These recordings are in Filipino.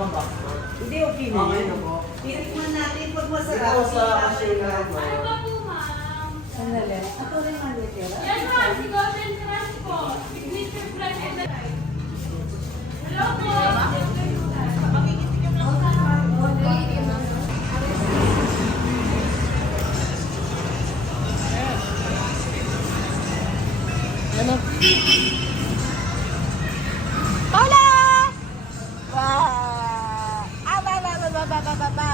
Hindi, okay na yan. Tinikman natin pag masarap. Ito sa kasi na Ano ba po, ma'am? Sandali. Ako rin ang litera. Yan ma'am, si Golden Crush po. Signature flash and the Hello po. Ano? Hola! Wow! Ba!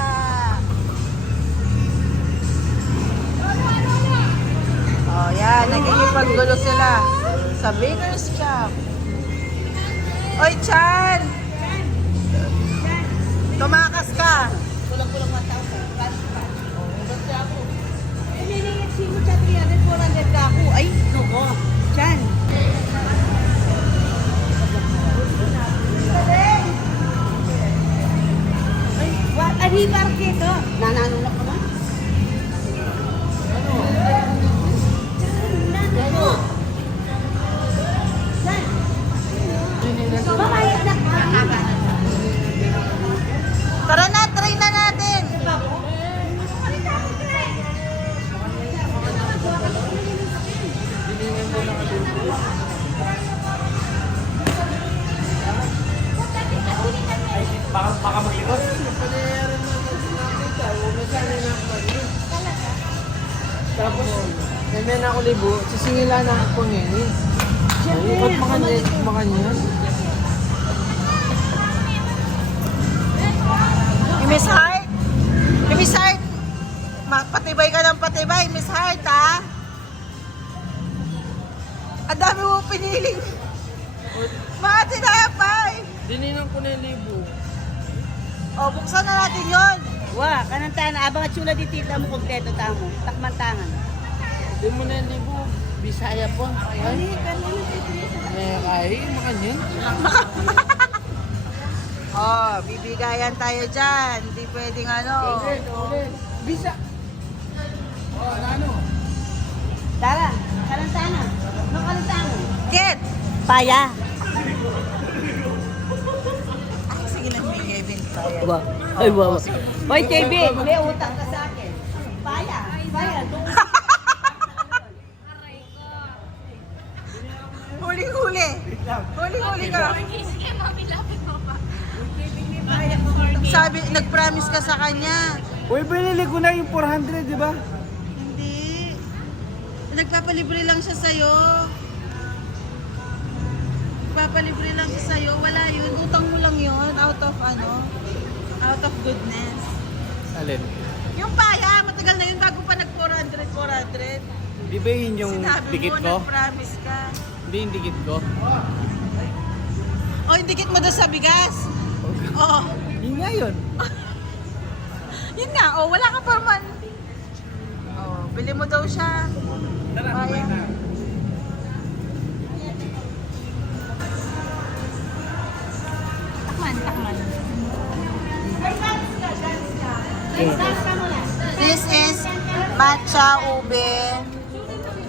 Oh, yan. Nagkikipaggulo sila sa baker's shop. Oy, Chan! Tumakas ka. Kulang-kulang 1,000. Cash pa. Nilingit si mo siya 300, 400 ka ako. Ay, nuko. Chan. Ay, what? Ari, bakit ito? Nananulak ka ba? Tara na, try na natin. Baka maglikod. Tapos, may na ako libo, sisingila na ako ngayon. Ba't makanyan? Miss Heart? Miss Heart? Patibay ka ng patibay, Miss Heart, ha? Ang dami mo piniling. Mga tinapay. Dininan ko na yung libo. O, buksan na natin yon. Wah, kanang abang at chula di tita mo kompleto tamo. Takman-tangan. Di mo na yung libo. Bisaya po. Ay, kaya makanyan. Oh, bibigayan tayo dyan. Hindi pwedeng ano. Bisa. Oh, ano? Tara, kanang-tangan. No kanang-tangan. Kit! Paya. Ay, sige lang, may Kevin. Wow. Ay, wow. Hoy, KB, may utang ka sa akin. Paya. Paya. Huli-huli. Huli-huli ka. Sige, mami, lapit mo pa. Sabi, nag-promise ka sa kanya. Uy, binili ko na yung 400, di ba? Hindi. Nagpapalibre lang siya sa'yo. Nagpapalibre lang siya sa'yo. Wala yun. Utang mo lang yun. Out of ano? Out of goodness. Alin? Yung paya, matagal na yun bago pa nag-400. Di ba yun yung Sinabi dikit mo, ko? nag-promise ka. Hindi yung dikit ko. O, yung dikit mo doon sa bigas. Oo. Yun nga yun. Yun nga, oh, wala ka pa man. Oh, bili mo daw siya. Paya. Takman. This is matcha, ube,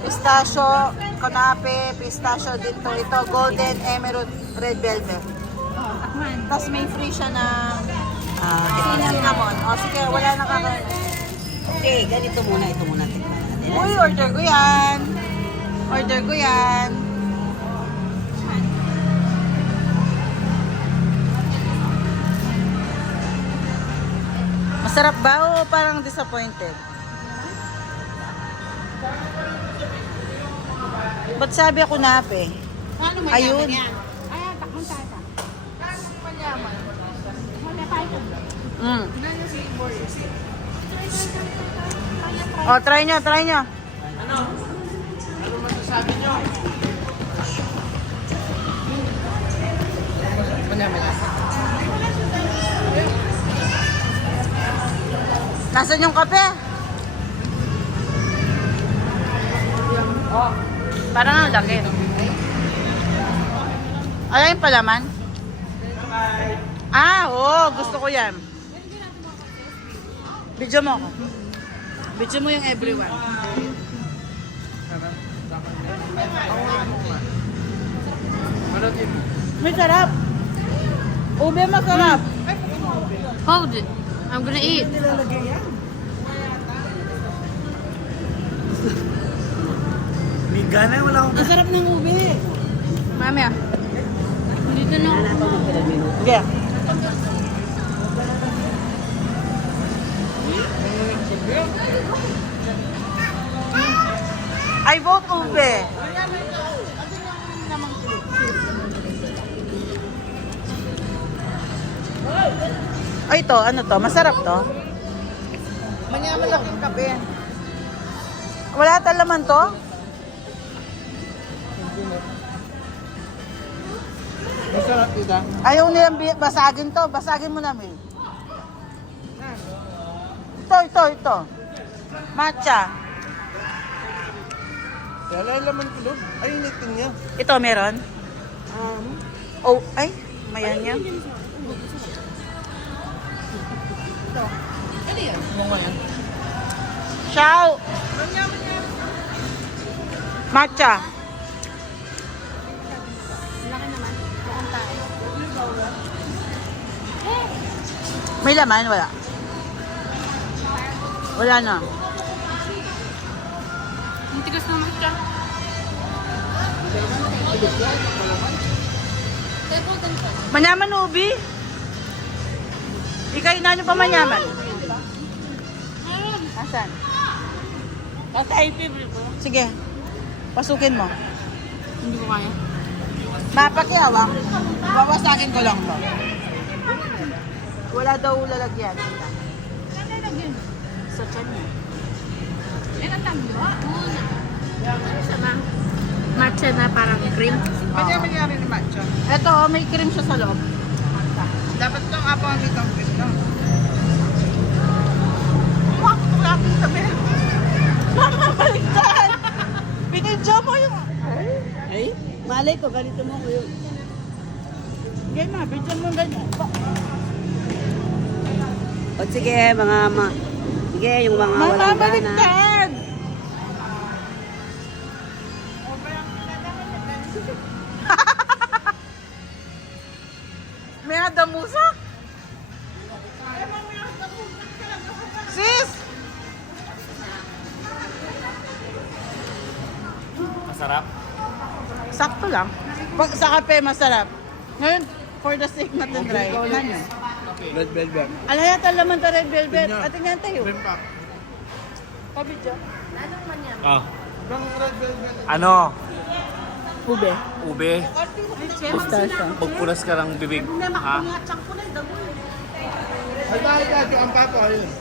pistachio, kanape, pistachio din to. Ito, golden emerald red velvet. Tapos may free siya na cinnamon. O sige, wala na kakain. Okay, ganito muna. Ito muna. Tikman natin. Uy, order ko yan. Order ko yan. Masarap ba o parang disappointed? Ba't sabi ako nape? Ano Ayun. yan? Ayan, takman tayo. Mm. O, try nyo. Ano? Ano masasabi nyo? Manya. Nasaan yung kape? Oh. Parang ang laki. Ano yung palaman? Ah, oo. Gusto ko yan. Video mo ako. Video mo yung everyone. May sarap. Ube masarap. Hold it. I'm gonna eat. Liga na, wala akong... Ang sarap ng ube. Mami ah. Dito na. Yeah. I vote ube. Ay, ito, ano to? Masarap to? Malaking kape. Wala talaman to? Masarap ita. Ayaw nilang basagin to. Basagin mo namin. Ito. Matcha. Wala laman kulog. Ay, initin niya. Ito, meron? Oh, ay, mayan niya. Ano nga yan? Chow! Matcha. May laman? Wala. Wala na. Ang tigas naman siya. Manyaman ubi? Ikaw na nyo pa manyaman? Asan? Sige. Pasukin mo. Hindi ko kaya. Mapakiawak. Bawasakin ko lang to. Wala daw lalagyan. Sa tiyan niya. Ano siya na? Matcha na parang cream. Manyaman ni matcha. Ito, may cream siya sa loob. Dapat itong apang itong cream lang. Wala akong sabi. Mamamaligtan! Pinidyo mo yung... Ay, malay ko, ganito mo ko yun. Ganyan na, pinidyo mo ganyan. O sige, sige, yung mga walang gana. Mamamaligtan! May adamusa? Sis! Masarap? Sakto lang. Pag sa kape, masarap. Ngayon, for the sake na to try. Ano? Red velvet. Alaya naman to red velvet. At tingnan tayo. Pack. Kabidyo. Ah. Red velvet. Ano? Ube. Ube. Pistache. Pagpunas ka ng bibig. Ha? Ay, bakit ang papo? Ayun.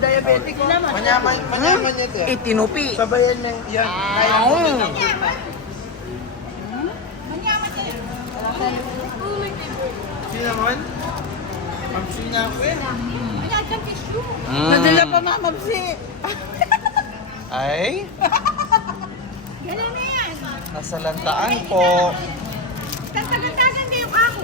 Diabetic naman. Manyaman niya ito. Itinupi. Sabayan ng yan. Kaya mo. Cinnamon? Mamsina ko eh. Nadala pa mamamsi. Ay? Nasa lantaan po. Tagtagan din yung ako.